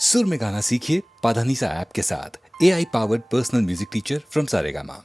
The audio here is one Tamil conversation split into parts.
सुर में गाना सीखिए पाधानीसा ऐप के साथ। AI powered personal music teacher from Saregama.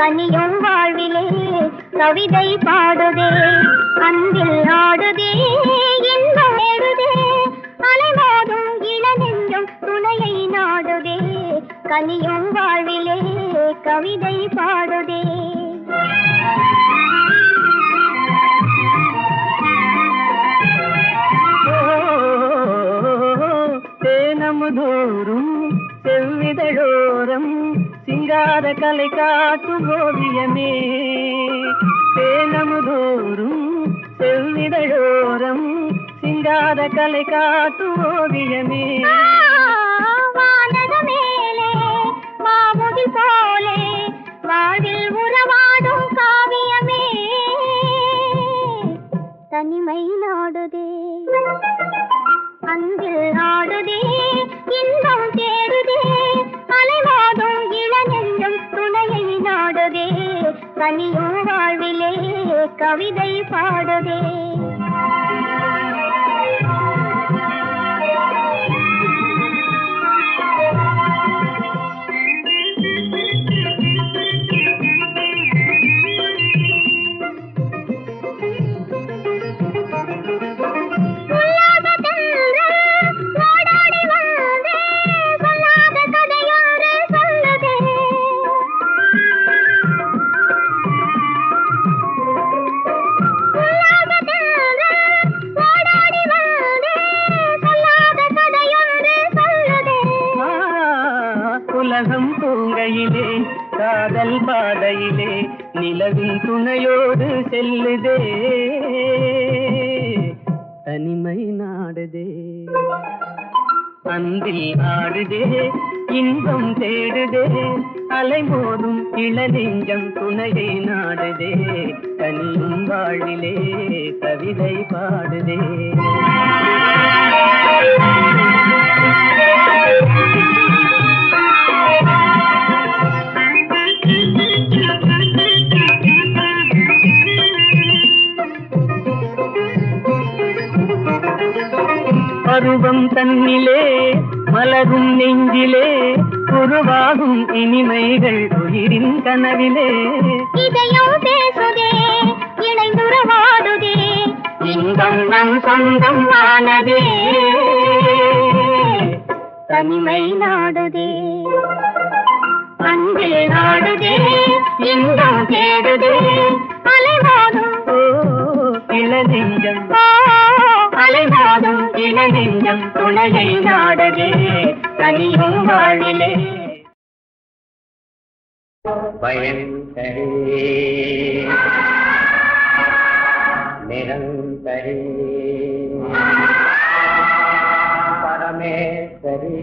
கனியும் வாழ்விலே கவிதை பாடுதே, அன்பில் ஆடுதே, இன்பம் எழுதே, அலைமோதும் இளநெஞ்சம் துணையை நாடுதே, கனியும் வாழ்விலே கவிதை பாடுதே. தேனமுதோறும் செவ்விதழோரம் சிங்கார கலை காட்டும் ஓவியமே, தேனமுதோறும் செவ்விதழோரம் சிங்கார கலை காட்டும் ஓவியமே. வானக மேலே மாமுதி போலே வாழ்வில் உறவாடும் காவியமே, தனிமை நாடுதே, அன்பில் நாடுதே, இன்பம் தேடுதே, அலைவாடும் இளநெஞ்சம் துணையை நாடுதே, கனியும் வாழ்விலே கவிதை பாடுதே. உலகம் தூங்கையிலே காதல் பாதையிலே நிலவின் துணையோடு செல்லுதே, தனிமை நாடுதே, அன்பில் ஆடுதே, இன்பம் தேடுதே, அலைமோதும் இளநெஞ்சம் துணையை நாடுதே, கனியும் வாழ்விலே கவிதை பாடுதே. பருவம் தன்னிலே மலரும் நெஞ்சிலே உருவாகும் இனிமைகள் உயிரின் கனவிலே, இதயம் பேசுதே, இணைந்துறவாடுதே, இன்பம் நம் சொந்தம் ஆனதே, தனிமை நாடுதே, அன்பில் நாடுதே, இன்பம் தேடுதே, அலைவாடும் இளநெஞ்சம், அலைவாடும் இளநெஞ்சம் துணையை நாடுதே, கனியும் வாழ்விலே பயன்தரே நிரந்தரே பரமேஸ்வரி.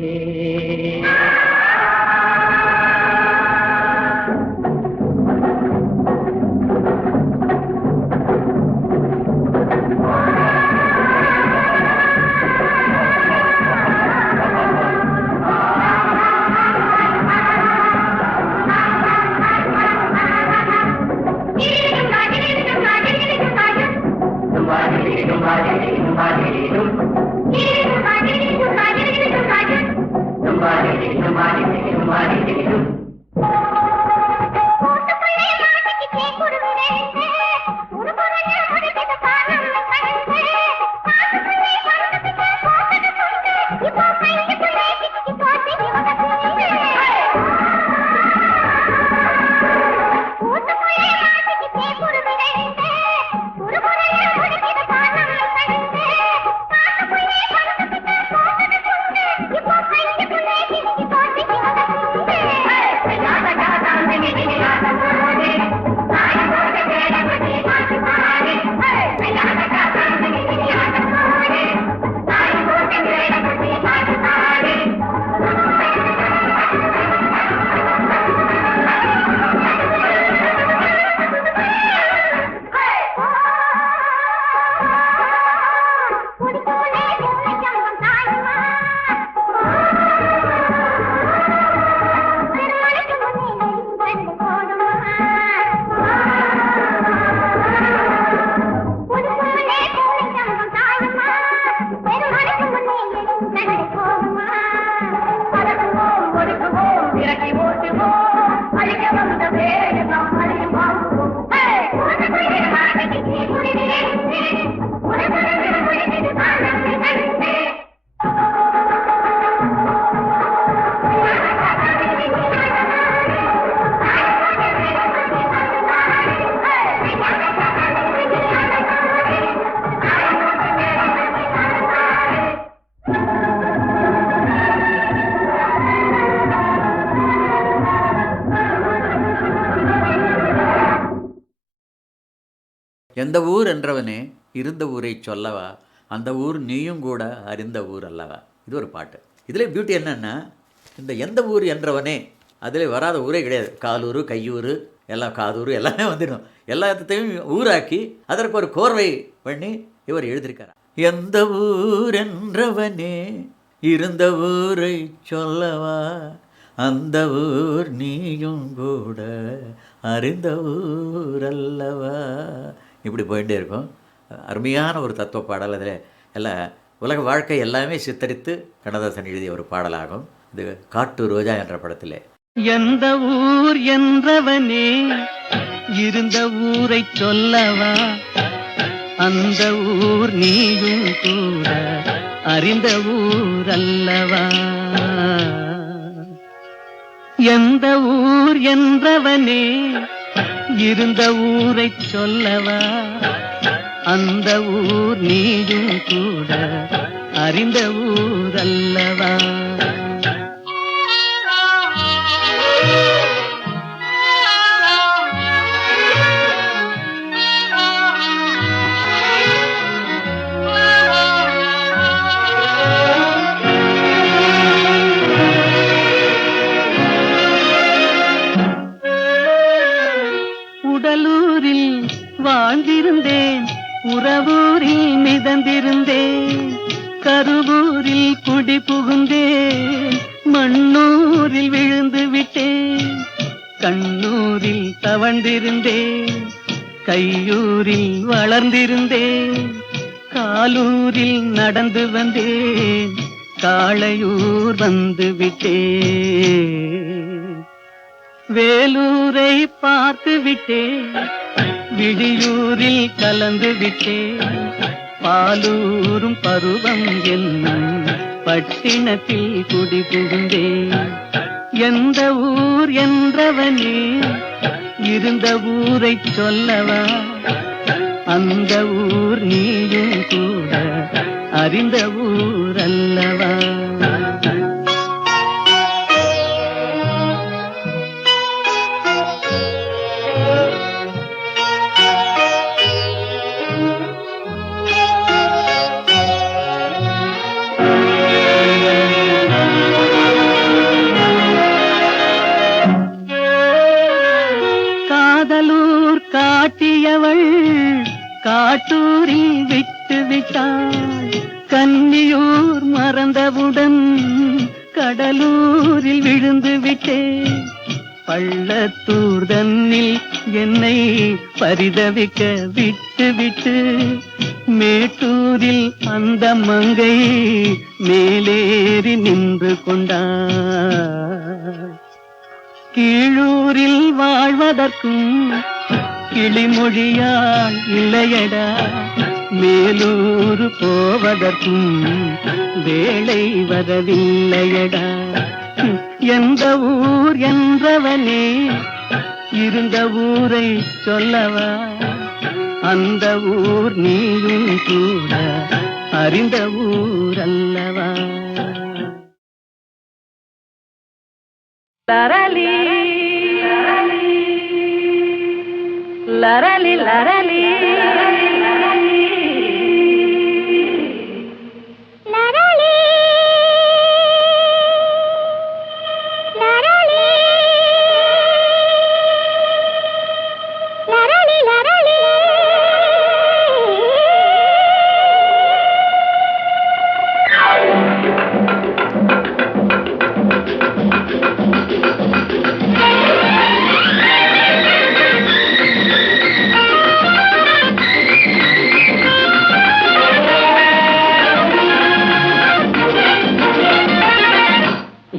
எந்த ஊர் என்றவனே இருந்த ஊரை சொல்லவா, அந்த ஊர் நீயும் கூட அறிந்த ஊர் அல்லவா. இது ஒரு பாட்டு. இதில் பியூட்டி என்னென்னா, இந்த எந்த ஊர் என்றவனே அதில் வராத ஊரே கிடையாது. காலூர், கையூர், எல்லாம் காதூர் எல்லாமே வந்துடும். எல்லாத்தையும் ஊராக்கி அதற்கு ஒரு கோர்வை பண்ணி இவர் எழுதியிருக்கார். எந்த ஊர் என்றவனே இருந்த ஊரை சொல்லவா, அந்த ஊர் நீயும் கூட அறிந்த ஊர் அல்லவா. இப்படி போயிட்டே இருக்கும். அருமையான ஒரு தத்துவ பாடல். அதில் எல்லாம் உலக வாழ்க்கை எல்லாமே சித்தரித்து கண்ணதாசன் எழுதிய ஒரு பாடலாகும். இது காட்டு ரோஜா என்ற படத்தில். எந்த ஊர் என்றவனே இருந்த ஊரை சொல்லவா, அந்த ஊர் நீயும் கூட அறிந்த ஊர் அல்லவா. எந்த ஊர் என்றவனே இருந்த ஊரை சொல்லவா, அந்த ஊர் நீயும் கூட அறிந்த ஊர் அல்லவா. உடலூரில் வாழ்ந்திருந்தேன், உறவூரில் மிதந்திருந்தேன், கருவூரில் குடி புகுந்தேன், மண்ணூரில் விழுந்து விட்டேன், கண்ணூரில் தவழ்ந்திருந்தேன், கையூரில் வளர்ந்திருந்தேன், காலூரில் நடந்து வந்தேன், காளையூர் வந்து விட்டேன். வேலூரை பார்த்து விட்டேன், விழியூரில் கலந்து விட்டேன், பாலூரும் பருவம் என்னும் பட்டினத்தில் குடி புகுந்தேன். எந்த ஊர் என்றவனே இருந்த ஊரை சொல்லவா, அந்த ஊர் நீயும் கூட அறிந்த ஊர் அல்லவா. காதலூர் காட்டியவள் காட்டூரில் விட்டு விட்டாள், கன்னியூர் மறந்தவுடன் கடலூரில் விழுந்து விட்டேன், பள்ளத்தூர் தன்னில் என்னை பரிதவிக்க விட்டு விட்டு மேட்டூரில் அந்த மங்கை மேலேறி நின்று கொண்டாள். கீழூரில் வாழ்வதற்கும் கிளிமொழியால் இல்லையடா, மேலூர் போவதற்கும் வேளை வரவில்லையடா. எந்த ஊர் என்றவனே இருந்த ஊரை சொல்லவா, அந்த ஊர் நீயும் கூட அறிந்த ஊர் அல்லவா. லரலி லரலி லரலி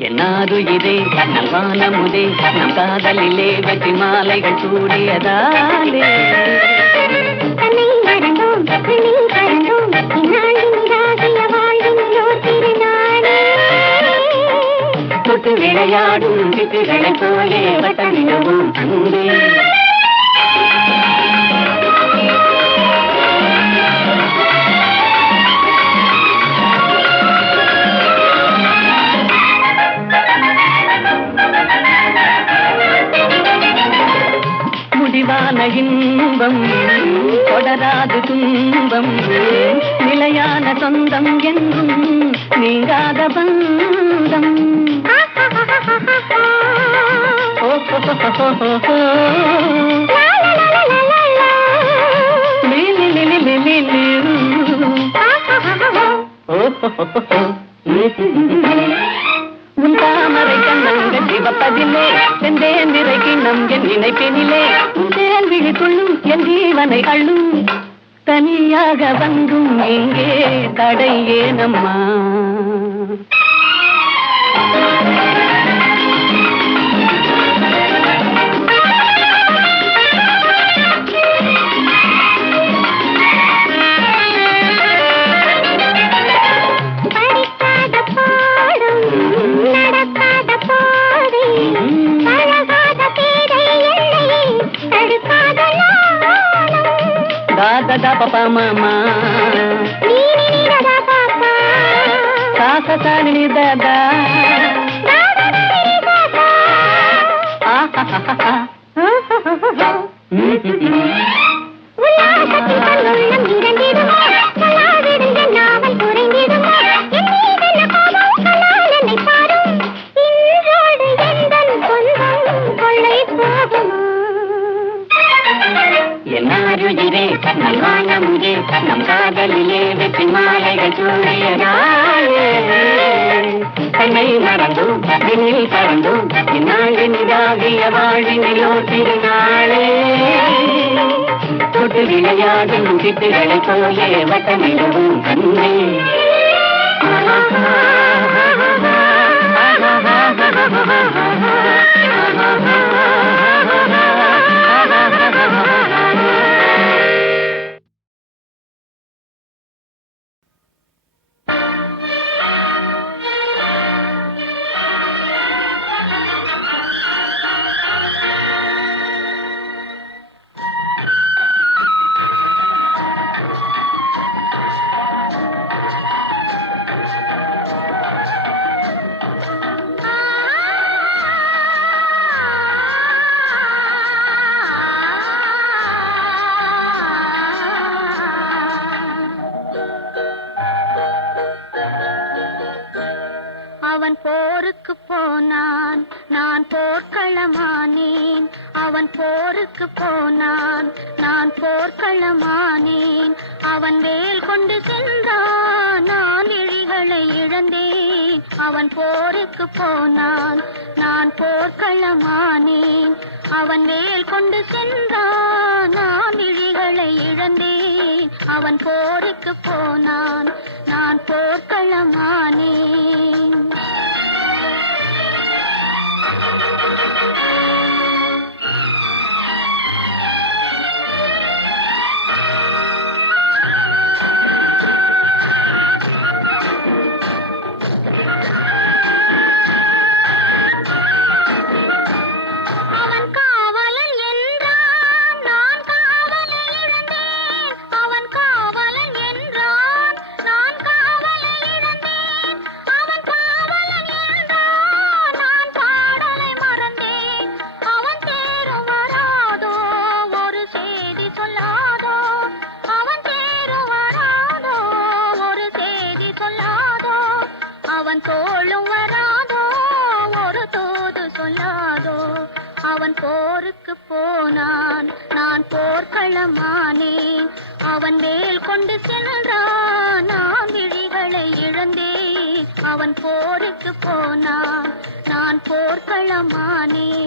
என்னாருயிரே நல்வானமுதே, நம் காதலிலே வெற்றி மாலைகள் சூடியதாலே தன்னை மறந்தோம், தன்னில் கறந்தோம், இந்நாளின் இராகிய வாழ்வின் ஓர் திருநாளே. தொட்டு விளையாடும் சிட்டுகளைப் போலே வட்டமிடவும் அன்பே. முடிவான இன்பம் தொடராது துன்பம் நிலையான சொந்தம் என்றும் நீங்காத பந்தம் உன் தாமரை கண்ணங்கள் சிவப்பதில்லை செந்தேன் நிறை கிண்ணம் என் நினைப்பினிலே உன் தேன் விழித்துள்ளும் என் ஜீவனை அள்ளும் தனியாக வந்தும் எங்கே தடை ஏனம்மா da papa mama ni ni da da papa sa sa sa ni da da da da ni da da ah ha ha ha உல்லாசத்தில் கண்ணுள்ளம் இரண்டிடுமா சொல்லாவிடுங்க நாவல் குறைந்திடுமா என்னீதென்ன கோபம் கலால் என்னை பாரும் இன்றோடு எந்தன் சொந்தம் கொள்ளை போகுமா என்னாருயிரே நல்வான முகே நம் காதலிலே வெற்றி மாலைகள் சூழியதாயே தன்னை மறந்தோம் விண்ணில் பறந்தோம் இந்நாளினிதாகிய வாழ்வினிலோ திருநாளே தொட்டு விளையாடும் சிட்டுகளை போலே வட்டமிடவும் கண்ணே அவன் போருக்கு போனான் நான் போர்க்களமானேன் அவன் போருக்கு போனான் நான் போர்க்களமானேன் அவன் வேல் கொண்டு சென்றான் நான் இழிகளை இழந்தேன் அவன் போருக்கு போனான் நான் போர்க்களமானேன் அவன் வேல் கொண்டு சென்றான் நான் இழிகளை இழந்தேன் அவன் போருக்கு போனான் நான் போர்க்களமானேன் அவன் தோளும் வராதோ ஒரு தூது சொல்லாதோ அவன் போருக்கு போனான் நான் போர்க்களமானேன் அவன் வேல் கொண்டு சென்றான் நான் விழிகளை இழந்தேன் அவன் போருக்கு போனான் நான் போர்க்களமானேன்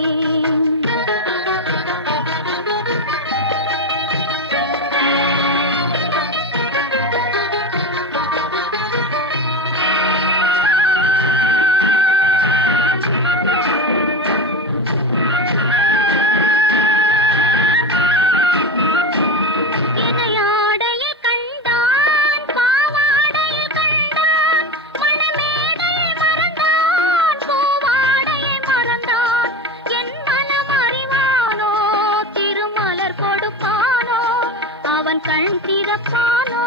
கண் திறப்பானோ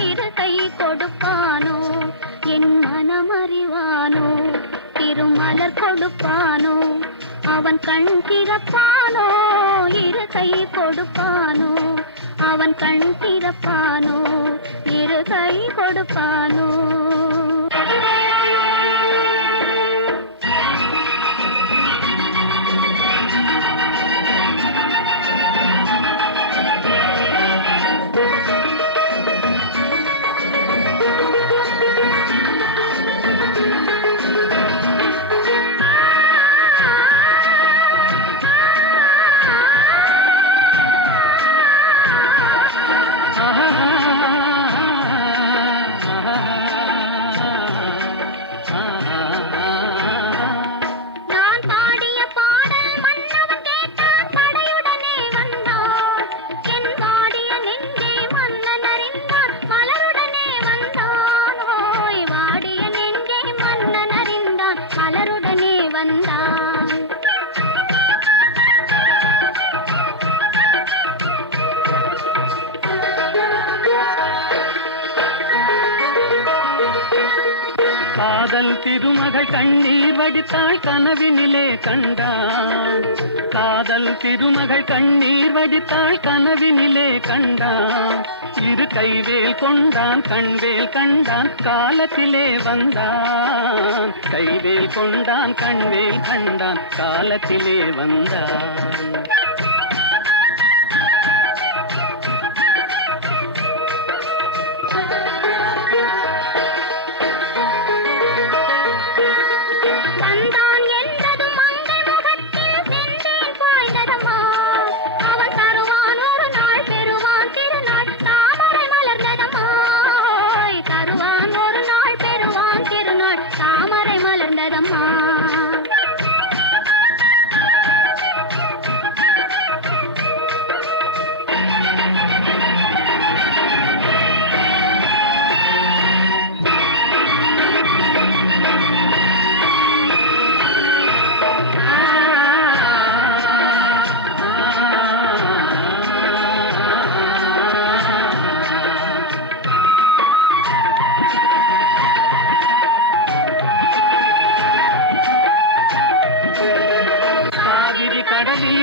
இரு கை கொடுப்பானோ என் மனம் அறிவானோ திருமலர் கொடுப்பானோ அவன் கண் திறப்பானோ இரு கை கொடுப்பானோ அவன் கண் திறப்பானோ இரு கை கொடுப்பானோ காதல் திருமகள் கண்ணீர் வடித்தாள் கனவினிலே கண்டான் காதல் திருமகள் கண்ணீர் வடித்தாள் கனவினிலே கண்டான் இரு கைவேல் கொண்டான் கண்வேல் கண்டான் காலத்திலே வந்தான் கைவேல் கொண்டான் கண்வேல் கண்டான் காலத்திலே வந்தான்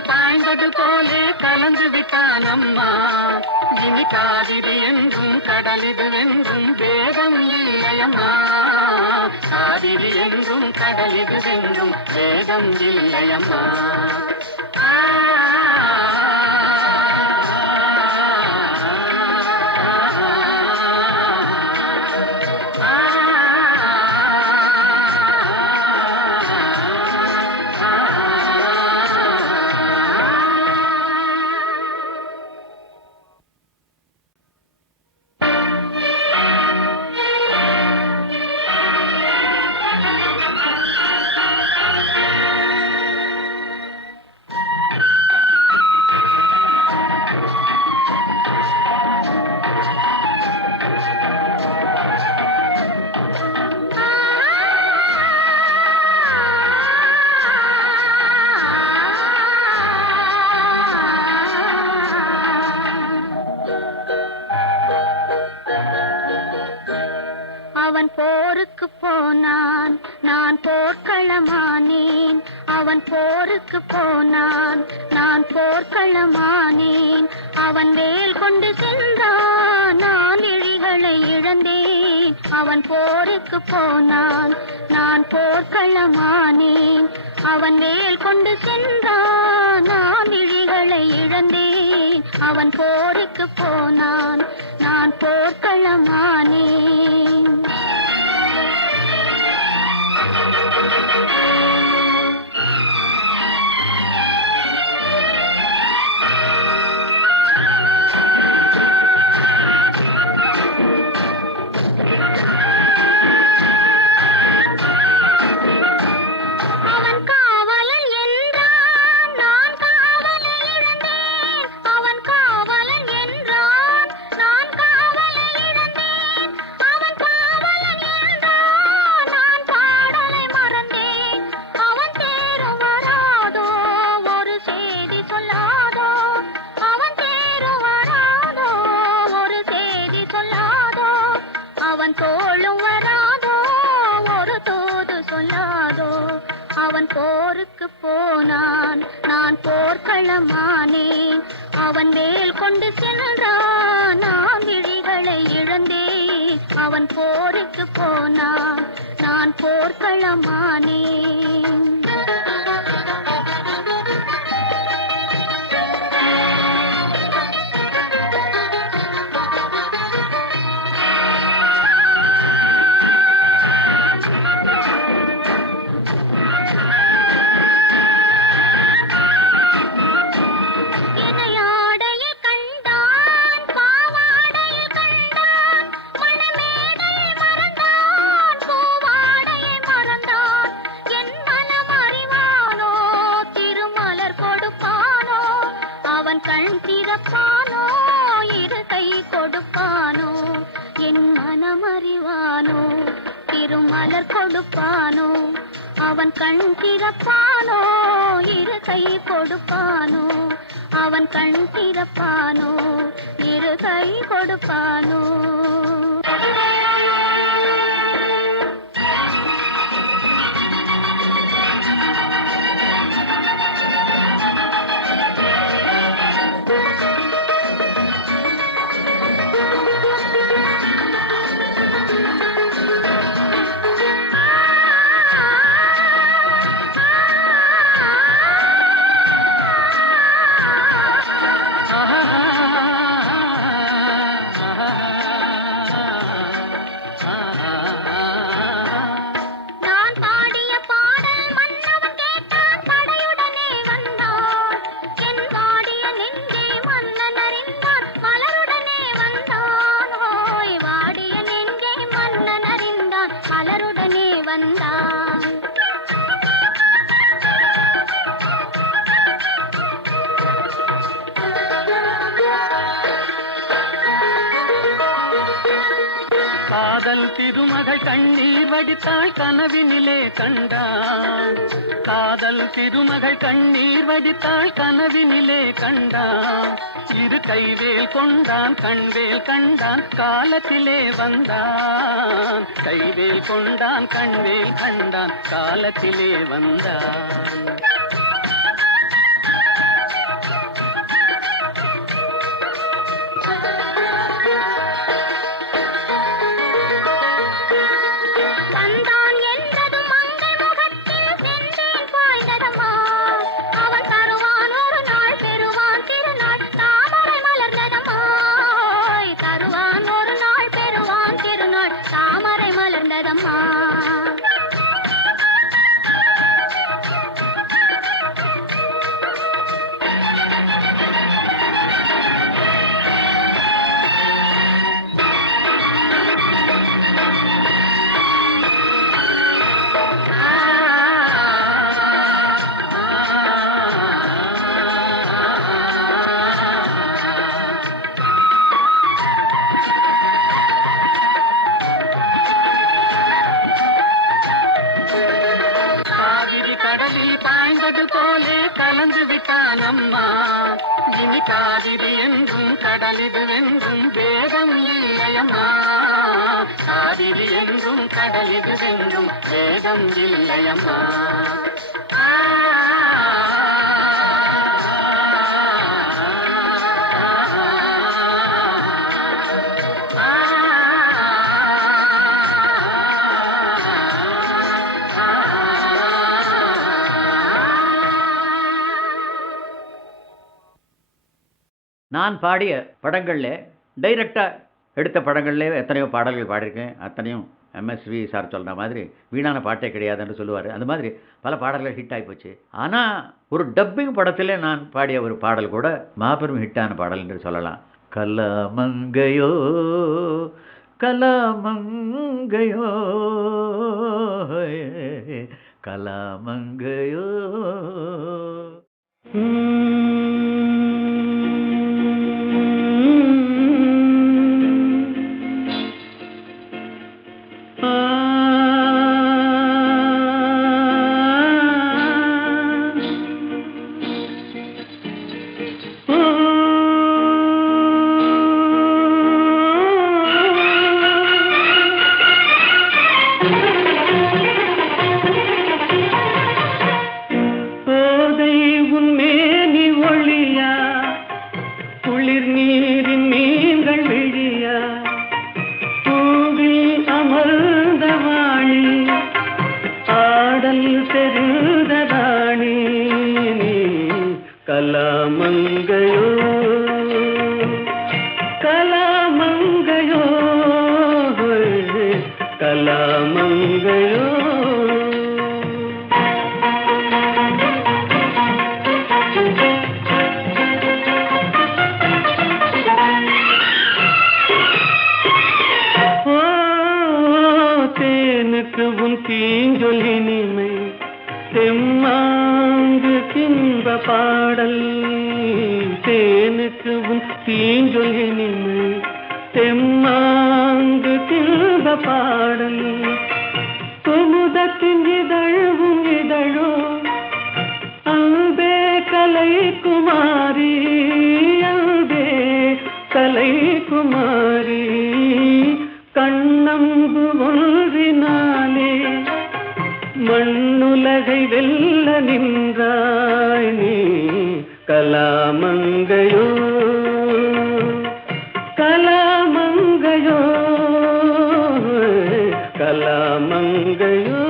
பாய்ந்தது போலே கலந்து விட்டான் அம்மா இனி காவிரி என்றும் கடலிது வென்றும் வேதம் இல்லையம்மா காவிரி என்றும் கடலிது வென்றும் வேதம் இல்லையம்மா அவன் போருக்கு போனான் நான் போர்க்களமானேன் அவன் போருக்கு போனான் நான் போர்க்களமானேன் அவன் வேல் கொண்டு சென்றான் நான் இழிகளை இழந்தேன் அவன் போருக்கு போனான் நான் போர்க்களமானேன் அவன் வேல் கொண்டு சென்றான் நான் இழிகளை இழந்தேன் அவன் போருக்கு போனான் நான் போர்க்களமானேன் அவன் காவலன் அவன் போருக்கு போனான், நான் போர்க்களமானேன். அவன் வேல் கொண்டு சென்றான், நான் விழிகளை இழந்தேன். அவன் போருக்கு போனான், நான் போர்க்களமானேன். கண் திறப்பானோ, இரு கை கொடுப்பானோ, என் மனமறிவானோ, திருமலர் கொடுப்பானோ. அவன் கண் திறப்பானோ, இரு கை கொடுப்பானோ, அவன் கண் திறப்பானோ, இரு கை கொடுப்பானோ. காதல் திருமகள் கண்ணீர் வடித்தாள் கனவினிலே கண்டான். காதல் திருமகள் கண்ணீர் வடித்தாள் கனவினிலே கண்டான். இரு கைவேல் கொண்டான், கண்வேல் கண்டான், காலத்திலே வந்தான். கைவேல் கொண்டான், கண்வேல் கண்டான், காலத்திலே வந்தான். கலந்து விட்டான் அம்மா. இனி காவிரி என்றும் கடலிது வென்றும் வேகம் இல்லையம்மா. காவிரி என்றும் கடலிது வென்றும் வேகம் இல்லையம்மா. நான் பாடிய படங்களில் டைரெக்டாக எடுத்த படங்களில் எத்தனையோ பாடல்கள் பாடியிருக்கேன். அத்தனையும் எம்எஸ்வி சார் சொல்கிற மாதிரி வீணான பாட்டே கிடையாதுன்னு சொல்லுவார். அந்த மாதிரி பல பாடல்கள் ஹிட் ஆகிப்போச்சு. ஆனால் ஒரு டப்பிங் படத்தில் நான் பாடிய ஒரு பாடல் கூட மாபெரும் ஹிட்டான பாடல் என்று சொல்லலாம். கலாமங்கையோ கலாமங்கையோ கலாமங்கையோ. காதல் தெரிந்த ராணி நீ கலாமங்கையோ கலாமங்கையோ கலாமங்கையோ. தேனுக்கு உன் தீஞ்சொலினிமை தெம்மாங்கு கிம்ப பாடல். தேனுக்கு உன் தீஞ்சொலினிமை தெம்மாங்கு கிம்ப பாடல். குமுதத்தின் இதழும் இதழோ அன்பே கலை குமாரி அன்பே கலை குமாரி. கண்ணம்பு ஒன்றினாலே மண்ணுலகை வெல்ல நின்றாய் நீ கலாமங்கையோ கலாமங்கையோ கலாமங்கையோ.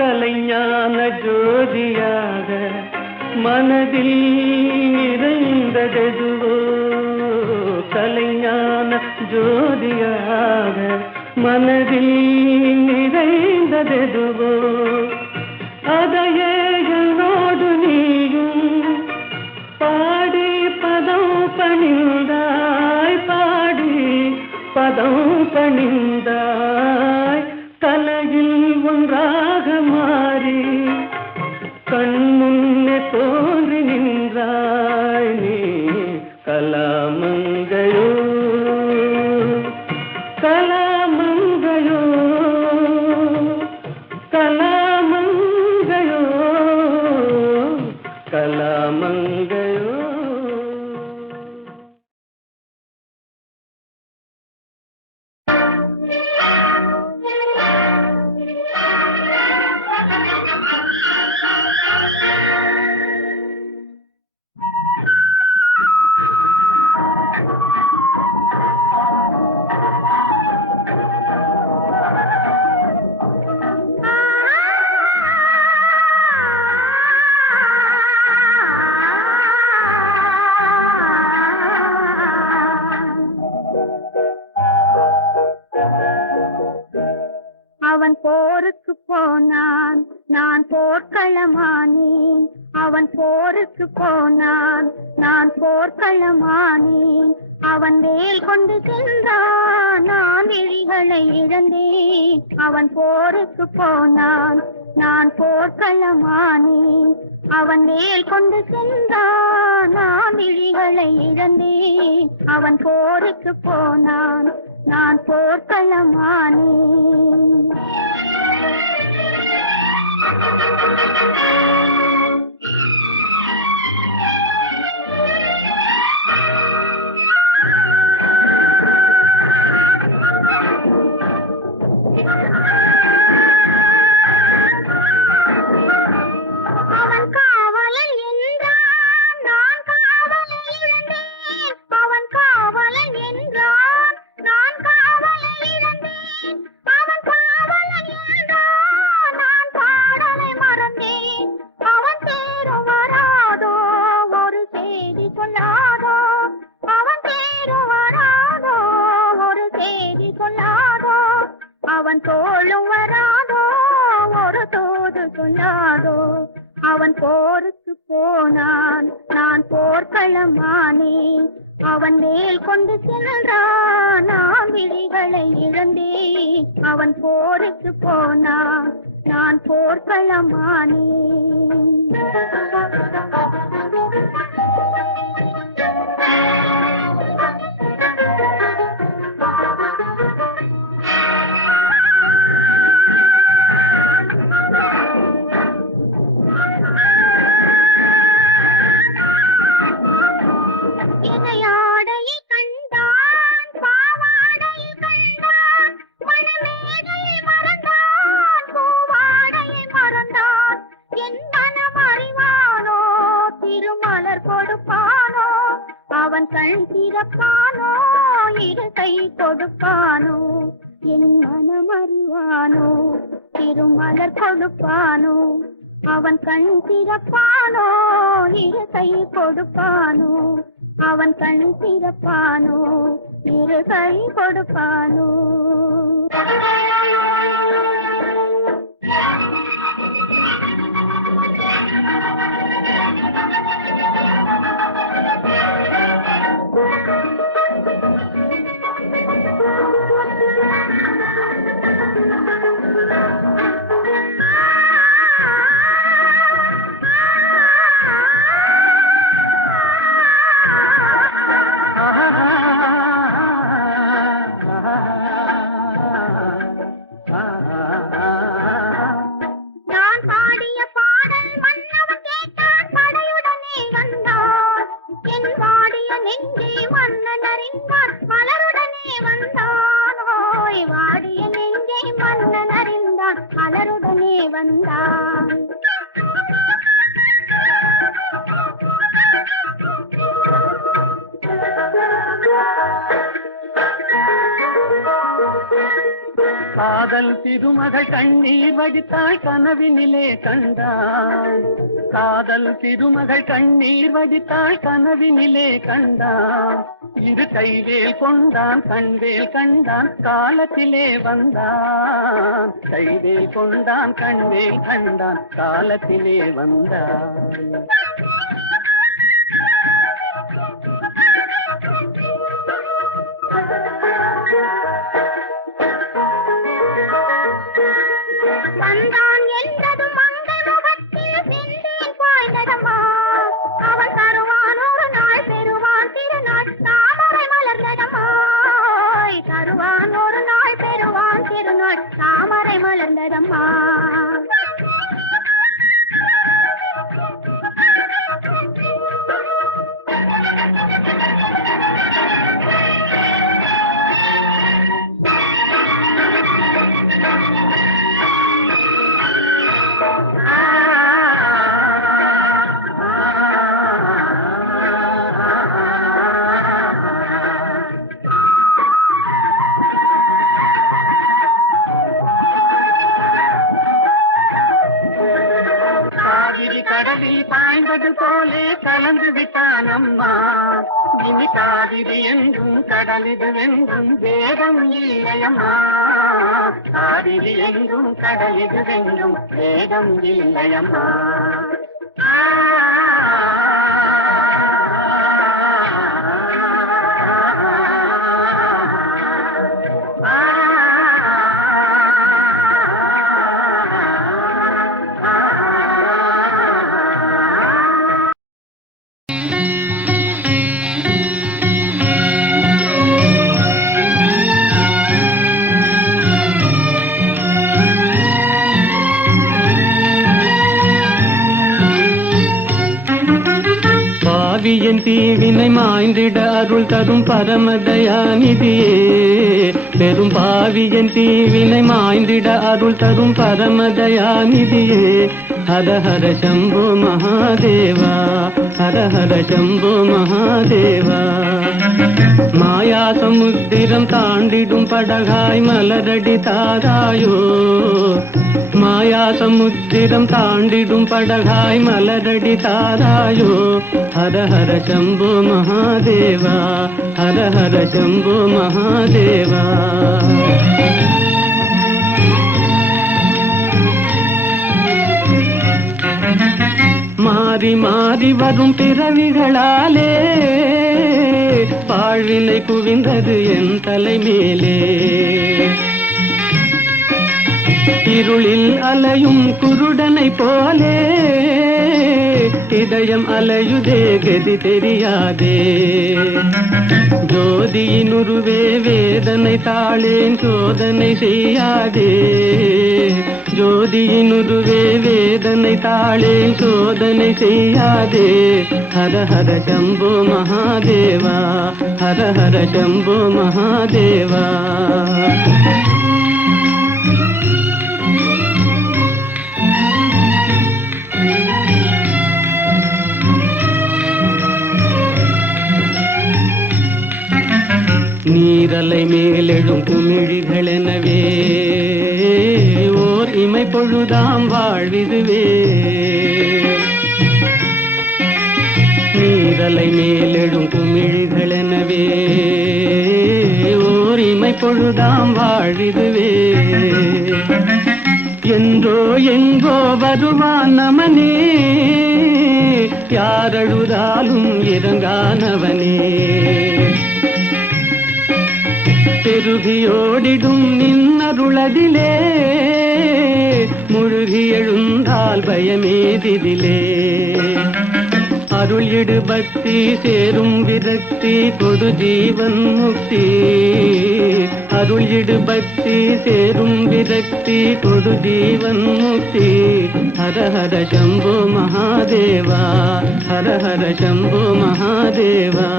கலைஞான ஜோதியாக மனதில் நிறைந்ததெதுவோ. கலைஞான ஜோதியாக மனதில் நிறைந்ததெதுவோ. அதையே என்னோடு நீயும் பாடி பதம் பணிந்தாய் பாடி பதம் பணிந்தாய். தலையில் ஒன்றாக மாறி கண்முன்னே தோன்றி நின்றாய் நீ கலாமங்கையோ கலாமங்கையோ கலாமங்கையோ கலாமங்கையோ. அவன் போருக்கு போனான், நான் போர்க்களமானேன். அவன் போருக்கு போனான், நான் போர்க்களமானேன். அவன் வேல் கொண்டு சென்றான், நான் விழிகளை இழந்தேன். அவன் போருக்கு போனான், நான் போர்க்களமானேன். அவன் வேல் கொண்டு சென்றான், நான் விழிகளை இழந்தேன். அவன் போருக்கு போனான், நான் போர்க்களமானேன். அவன் காவலன் என்றான், நான் காவலை இழந்தேன். அவன் காவலன் என்றான், நான் காவலை இழந்தேன். அவன் காவலன் என்றான், நான் பாடலை மறந்தேன். அவன் தேரும் வராதோ, ஒரு செய்தி சொல்லாதோ. அவன் தேரும் வராதோ, ஒரு செய்தி சொல்லாதோ. அவன் தோளும் வராதோ, ஒரு தூது சொல்லாதோ. அவன் போருக்கு போனான், நான் போர்க்களமானேன். அவன் வேல் கொண்டு சென்றான், நான் விழிகளை இழந்தேன். அவன் போருக்கு போனான், நான் போர்க்களமானேன். பனையாடையை கண்டான், பாவாடையை கண்டான், மணமேடையை மறந்தான், பூவாடையை மறந்தான். என் மனம் அறிவானோ, திருமலர் கொடுப்பானோ, அவன் கண் திறப்பானோ, இரு கை கொடுப்பானோ. என் மனம் அறிவானோ, திருமலர் கொடுப்பானோ, அவன் கண் திறப்பானோ, இரு கை கொடுப்பானோ. அவன் கண் திறப்பானோ, இரு கை கொடுப்பானோ. நான் பாடிய பாடல் மன்னவன் கேட்டான், படையுடனே வந்தான். என் வாடிய நெஞ்சை மன்னன் அறிந்தான், மலருடனே வந்தான். ஓய், வாடிய நெஞ்சை மன்னன் அறிந்தான், மலருடனே வந்தான். காதல் திருமகள் கண்ணீர் வடித்தாள் கனவினிலே கண்டாள். காதல் திருமகள் கண்ணீர் வடித்தாள் கனவினிலே கண்டான். இரு கைவேல் கொண்டான், கண்வேல் கண்டான், காலத்திலே வந்தான். கைவேல் கொண்டான், கண்வேல் கண்டான், காலத்திலே வந்தான். வந்தான் என்றது மங்கை முகத்தில் செந்தேன் பாய்ந்ததம்மா. அவன் தருவான் ஒரு நாள், பெறுவான் திருநாள், தாமரை மலர்ந்ததம்மா. தருவான் ஒரு நாள், பெறுவான் திருநாள், தாமரை மலர்ந்ததம்மா. கடலில் பாய்ந்தது போலே கலந்து விட்டான் அம்மா. இனி காவிரி என்றும் கடலிது வென்றும் வேதம் இல்லையம்மா. காவிரி என்றும் கடலிது வென்றும் வேதம் இல்லையம்மா. பாவியன் தீவினை மாய்ந்திட அருள் தரும் பரமதயாநிதியே. பெரும் பாவியன் தீவினை மாய்ந்திட அருள் தரும் பரமதயாநிதியே. ஹர ஹர சம்போ மகாதேவா, ஹர ஹர சம்போ மகாதேவா. மாயா சமுத்திரம் தாண்டிடும் படகாய் மலரடி தாராயோ. மாயா சமுத்திரம் தாண்டிடும் படகாய் மலரடி தாராயோ. ஹர ஹர சம்போ மகாதேவா, ஹர ஹர சம்போ மகாதேவா. மாறி மாறி வரும் பிறவிகளாலே வாழ்வினை குவிந்தது என் தலைமேலே. இருளில் அலையும் குருடனை போலே இதயம் அலையுதே, கதி தெரியாதே. ஜோதியினுருவே வேதனை தாளேன் சோதனை செய்யாதே. ஜோதியினுருவே வேதனை தாளே சோதனை செய்யாதே. ஹர ஹர சம்போ மகாதேவா, ஹர ஹர சம்போ மகாதேவா. நீரலை மேலெழும் குமிழிகளெனவே ஓர் இமை பொழுதாம் வாழ்விதுவே. நீரலை மேலெழும் குமிழிகளெனவே ஓர் இமை பொழுதாம் வாழ்விதுவே. என்றோ எங்கோ வருவான் நமனே, யாரழுதாலும் இறங்கானவனே. பெருகியோடிடும் நின்னருளதிலே, முழுகி எழுந்தால் பயமேதிதிலே. அருள் இடு பக்தி சேரும் விரக்தி கொடு ஜீவன் முக்தி. அருள் இடு பக்தி சேரும் விரக்தி கொடு ஜீவன் முக்தி. ஹர ஹர சம்போ மகாதேவா, ஹர ஹர சம்போ மகாதேவா.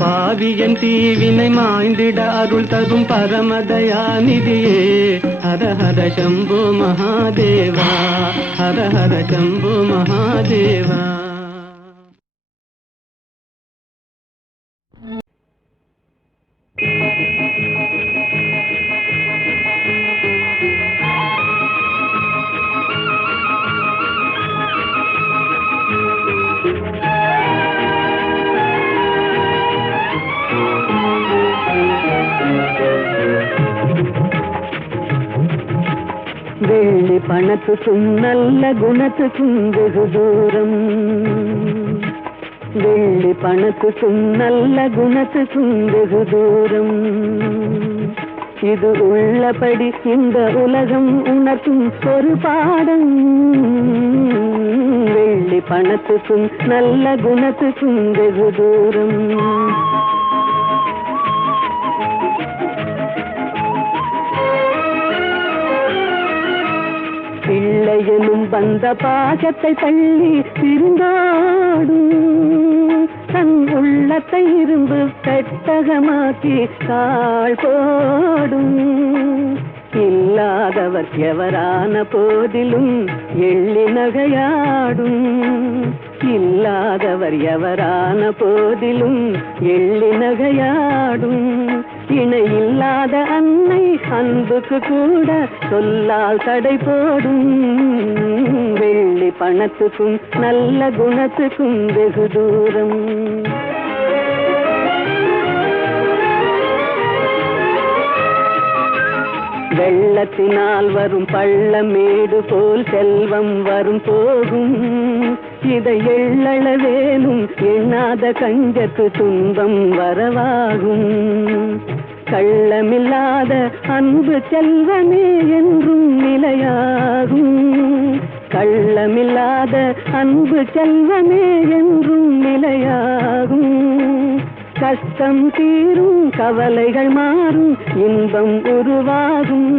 பாவியன் தீவினை மாய்ந்திட அருள் தரும் பரமதயாநிதியே. ஹர ஹர சம்போ மகாதேவா, ஹர ஹர சம்போ மகாதேவா. வெள்ளி பணத்துக்கும் நல்ல குணத்துக்கும் வெகு தூரம். வெள்ளி பணத்துக்கும் நல்ல குணத்துக்கும் வெகு தூரம். இது உள்ளபடி இந்த உலகம் உனக்கும் ஒரு பாடம். வெள்ளி பணத்துக்கும் நல்ல குணத்துக்கும் வெகு தூரம். பிள்ளையனும் வந்த பாகத்தை தள்ளி திருந்தாடும். தன் உள்ளத்தை இரும்பு பெட்டகமாக்கி கால் போடும். இல்லாதவர் எவரான போதிலும் எள்ளி நகையாடும். இல்லாதவர் எவரான போதிலும் எள்ளி நகையாடும். இணை இல்லாத அன்னை அன்புக்கு கூட சொல்லால் தடை போடும். வெள்ளி பணத்துக்கும் நல்ல குணத்துக்கும் வெகு தூரம். வெள்ளத்தினால் வரும் பள்ளமேடு போல் செல்வம் வரும் போகும். இதை எள்ளளவேனும் எண்ணாத கஞ்சத்து துன்பம் வரவாகும். கள்ளமில்லாத அன்பு செல்வமே என்றும் நிலையாகும். கள்ளமில்லாத அன்பு செல்வமே என்றும் நிலையாகும். கஷ்டம் தீரும் கவலைகள் மாறும் இன்பம் உருவாகும்.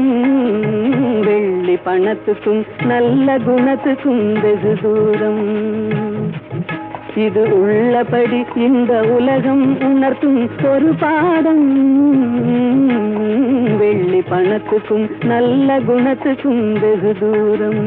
வெள்ளி பணத்துக்கும் நல்ல குணத்துக்கும் வெகு தூரம். இது உள்ளபடி இந்த உலகம் உணர்த்தும் ஒரு பாடம். வெள்ளி பணத்துக்கும் நல்ல குணத்துக்கும் வெகு தூரம்.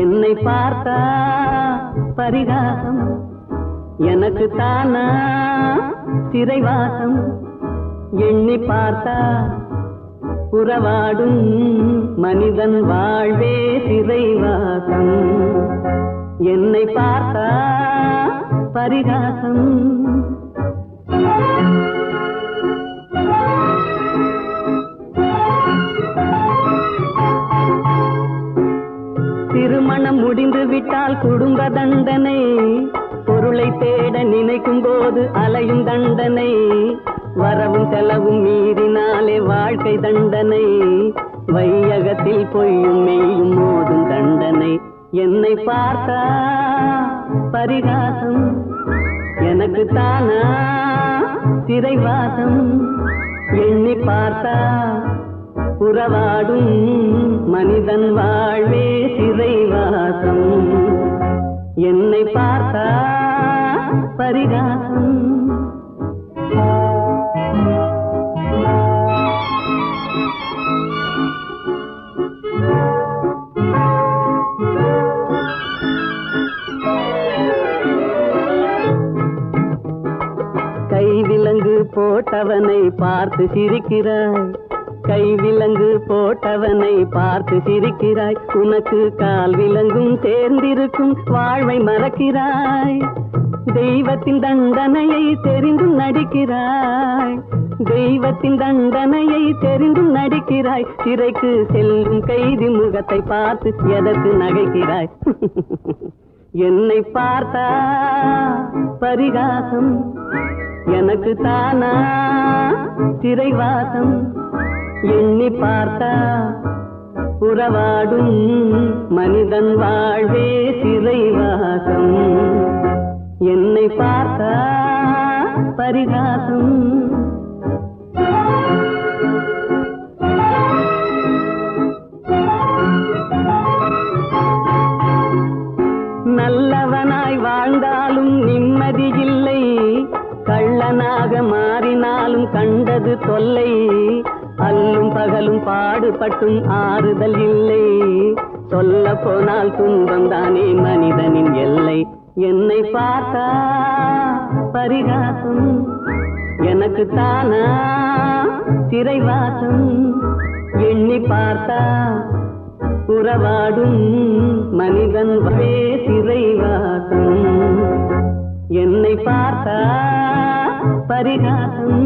என்னை பார்த்தா பரிகாசம், எனக்கு தானா சிறைவாசம். எண்ணி பார்த்தா புறவாடும் மனிதன் வாழ்வே சிறைவாசம். என்னை பார்த்தா பரிகாசம். திருமணம் முடிந்து விட்ட படித்தால் குடும்ப தண்டனை, பொருளை தேட நினைக்கும் போது அலையும் தண்டனை, வரவும் செலவும் மீறினாலே வாழ்க்கை தண்டனை, வையகத்தில் பொய்யும் மெய்யும் மோதும் தண்டனை. என்னை பார்த்தா பரிகாசம், எனக்கு தானா சிறைவாசம், எண்ணி பார்த்தா உறவாடும் மனிதன் வாழ்வே சிறைவாசம். என்னை பார்த்தா பரிகாசம். கைவிலங்கு போட்டவனை பார்த்து சிரிக்கிறாய், கைவிலங்கு போட்டவனை பார்த்து சிரிக்கிறாய், உனக்கு கால் விலங்கும் சேர்ந்திருக்கும் வாழ்வை மறக்கிறாய். தெய்வத்தின் தண்டனையை தெரிந்தும் நடிக்கிறாய், தெய்வத்தின் தண்டனையை தெரிந்தும் நடிக்கிறாய். சிறைக்கு செல்லும் கைதி முகத்தை பார்த்து எதற்கு நகைக்கிறாய்? என்னை பார்த்தா பரிகாசம், எனக்கு தானா சிறைவாசம், எண்ணி பார்த்தா உறவாடும் மனிதன் வாழ்வே சிறைவாசம். என்னை பார்த்தா பரிகாசம். நல்லவனாய் வாழ்ந்தாலும் நிம்மதி இல்லை, கள்ளனாக மாறினாலும் கண்டது தொல்லை, அல்லும் பகலும் பாடுபட்டும் ஆறுதல் இல்லை, சொல்ல போனால் துன்பம் தானே மனிதனின் எல்லை. என்னை பார்த்தா பரிகாசம், எனக்கு தானா சிறைவாசம், எண்ணி பார்த்தா உறவாடும் மனிதன் வாழ்வே சிறைவாசம். என்னை பார்த்தா பரிகாசம்.